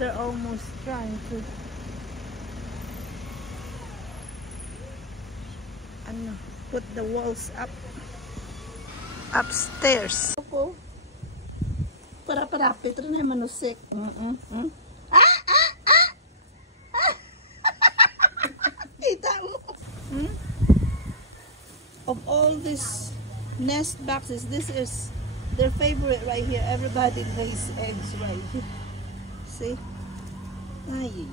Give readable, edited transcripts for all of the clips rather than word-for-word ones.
They're almost trying to put the walls up upstairs. Ako. Para parapit rin ay manusik. Kita mo. Of all these nest boxes, this is their favorite right here. Everybody lays eggs right here. See? Ay.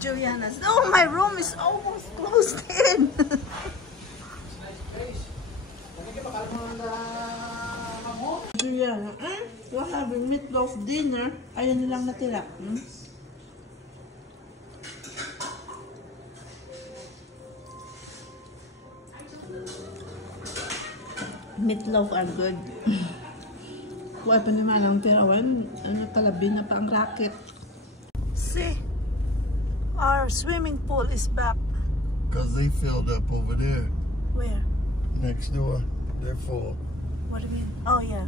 Juliana's. Oh, my room is almost closed in. Juliana, we're having meatloaf dinner. Ayun nilang natira. Meatloaf are good. Kuha pa naman ang tirawan. Ano talabi na pa ang racket. See? Our swimming pool is back. Because they filled up over there. Where? Next door. They're full. What do you mean? Oh, yeah.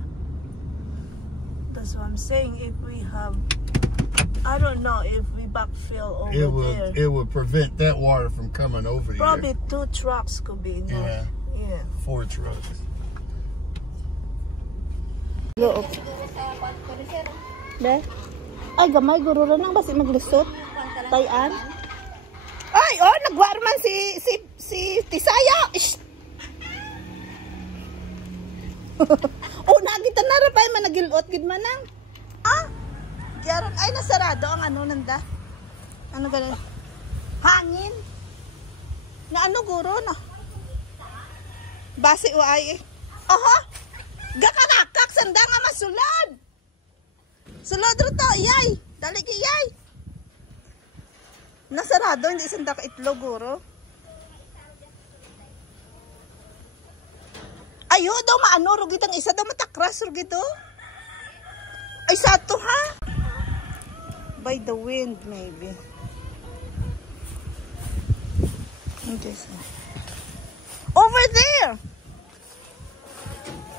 That's what I'm saying. If we have... I don't know if we backfill over there. It would prevent that water from coming over here. Probably 2 trucks could be enough. Yeah. Yeah. 4 trucks. Look. Be? Ay, gamay. Guro na nang basi maglusot. Tayan. Ay, oh, nagwarman si Tisaya. Oh, nagita na rapay managilot gid manang. Ah? Diaron ay nasarado ang ano nanda. Ano ganun? Hangin. Na ano guro na? Base o ay. Aha. Gakakak sanda nga masulad. Sulod ro to, yay. Dali ki yay. Nasarado, hindi sanda ka itlog, guro. Ayo daw maano, rugitang isa daw matakras, rugito. Ay, sato ha? By the wind, maybe. Okay, so. Over there!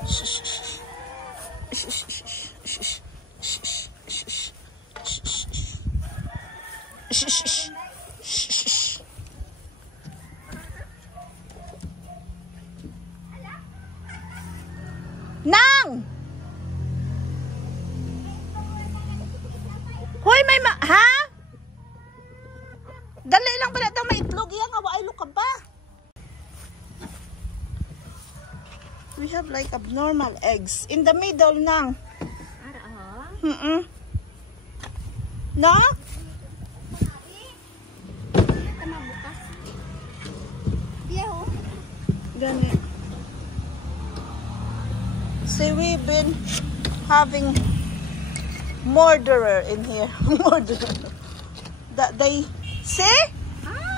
Shh, shh, shh. Shh, shh, shh, shh. Nang! Hoy, may ha? Dali lang pala daw may itlog yan. Ay, look ka ba? We have like abnormal eggs. In the middle nang. Na? Gani. See, we've been having murderer in here. Murderer. That they see?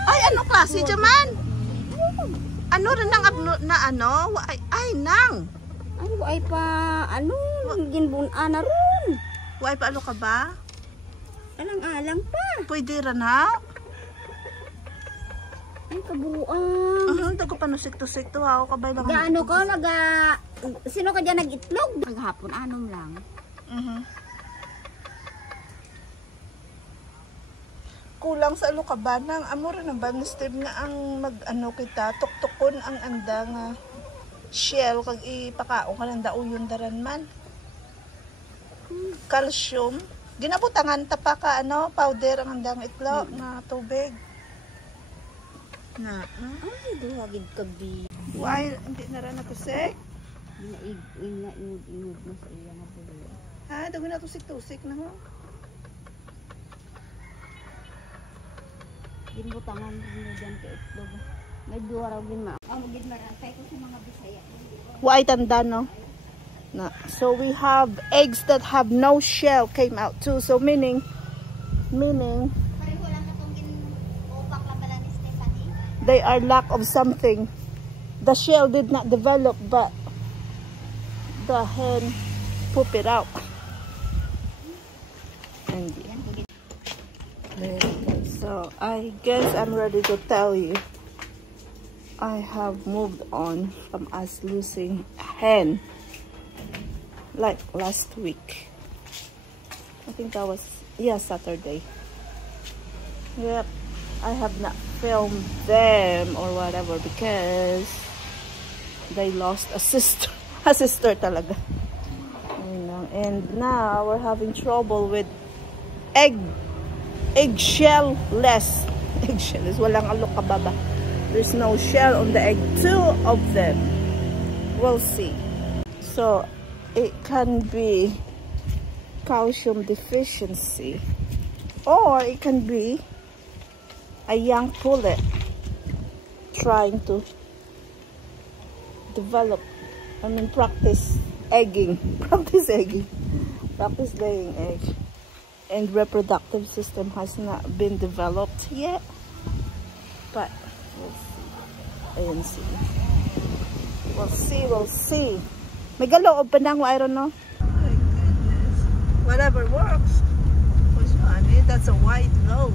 Ay, ano klase dyaman? Ano rin ang na ano? Ay, nang. Ano ay pa, ano, ginbunan na ron. Ay pa, ano ka ba? Alang-alang pa. Pwede rin ha? Ay, kabuuan. Dago pa nusik-tusik to ha. Kabay lang. Gaano ko, sino ka dyan nag-itlog? Naghapon, anom lang. Kulang sa alukabanang. Amo rin ang banistim na ang mag-ano kita. Tuktukon ang anda nga shell. Kag ipakaon ka ng dauyon daran man. Calcium. Ginabutangan ta pa ka ano, powder ang handang itlog na tubig. Na, ay, duhagid kabi. why hindi na rin natusik? Ingud mo sa iya nga pulo. Ah, dago na tusik-tusik na ho. Ginbutangan mo dyan ka itlog. May duwa raw gin ma. Ang magid marantay ko sa mga Bisaya. Why tanda no? Na. So we have eggs that have no shell came out too. So meaning they are lack of something. The shell did not develop, but the hen poop it out. And so I guess I'm ready to tell you I have moved on from us losing a hen like last week. I think that was, yeah, Saturday. Yep. I have not filmed them or whatever because they lost a sister. A sister talaga. And now we're having trouble with eggshell-less. Eggshellless. Walang alok kababa. There's no shell on the egg. 2 of them. We'll see. So it can be calcium deficiency, or it can be a young pullet trying to develop, practice egging, practice laying egg, and reproductive system has not been developed yet, but we'll see. We'll see. May galoob pa nang, I don't know. My goodness. Whatever works. That's a white loaf.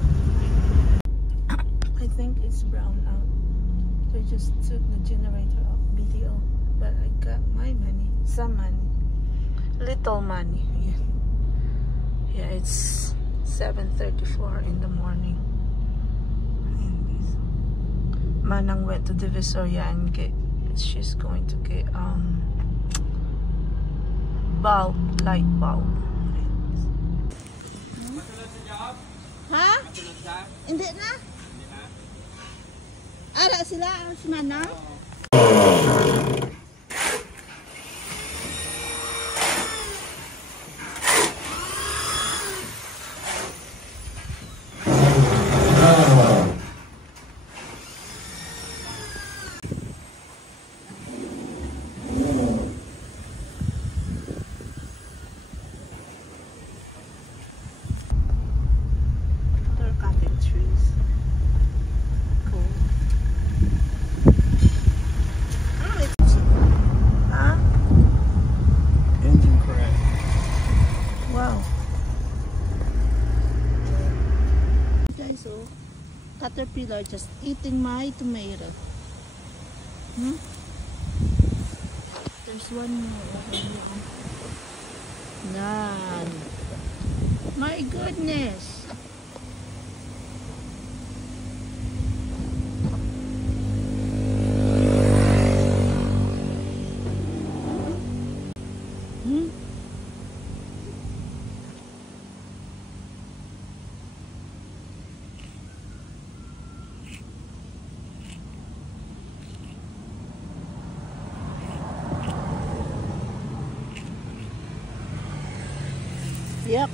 I think it's brown out. They just took the generator off BDO. But I got my money. Some money. Little money. Yeah, it's 7:34 in the morning. Manang went to Divisoria and she's going to get light bulb. Ha? Hindi na? Ara sila si Manang? Caterpillar just eating my tomato. There's one more over here. None. My goodness. Yep.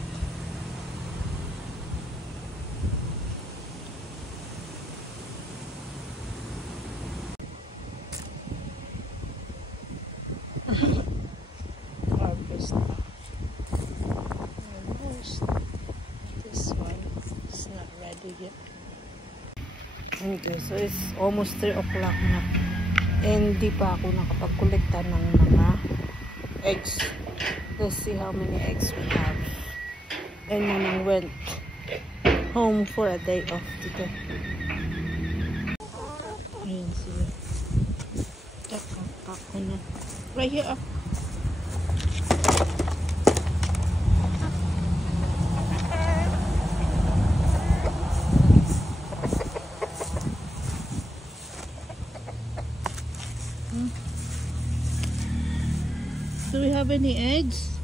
Harvest. Almost. This one is not ready yet. Okay, so it's almost 3 o'clock na. And di pa ako nakapag-kolekta ng mga eggs. Let's see how many eggs we have. And Manang went home for a day off today. Ayan sila. Pack ko na. Right here. Do we have any eggs?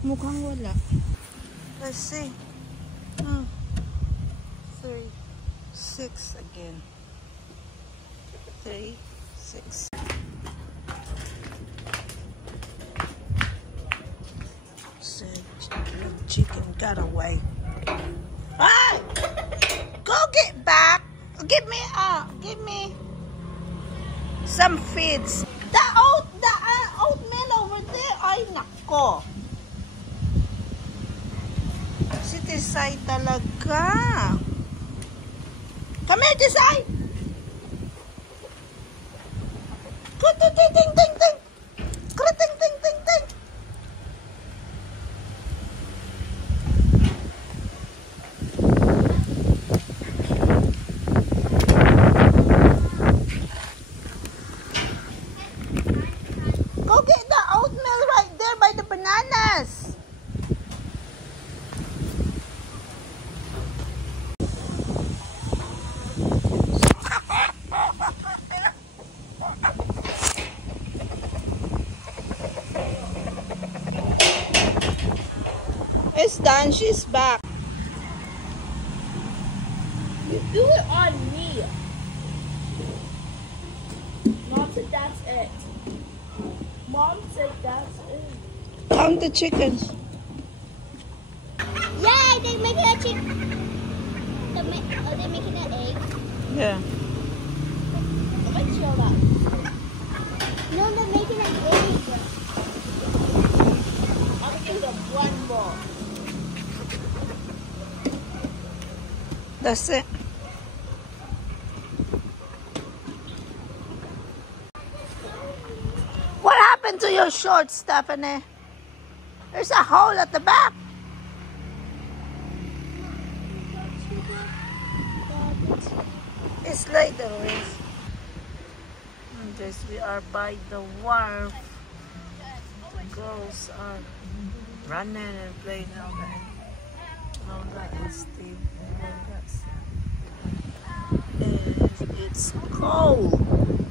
Mukhang wala. Let's see. Oh, 3, 6 again. 3, 6. The chicken got away. Hey! Go get back. Give me some feeds. The oatmeal over there. Ay nako. Si Tisay talaga. Come here, Tisay. Ting ting ting ting. Ting ting ting ting. Go get the oatmeal right there by the bananas. done, she's back. You do it on me. Mom said that's it. Mom said that's it. Count the chickens. Yeah, they're making a chicken. Are they making an egg? Yeah. Let me chill that. No, they're making an egg. I'm gonna give them one more. That's it. What happened to your shorts, Stephanie? There's a hole at the back. It's late always. And this, we are by the wharf. The girls are running and playing out there. No, that is Steve. No, that's... And it's cold.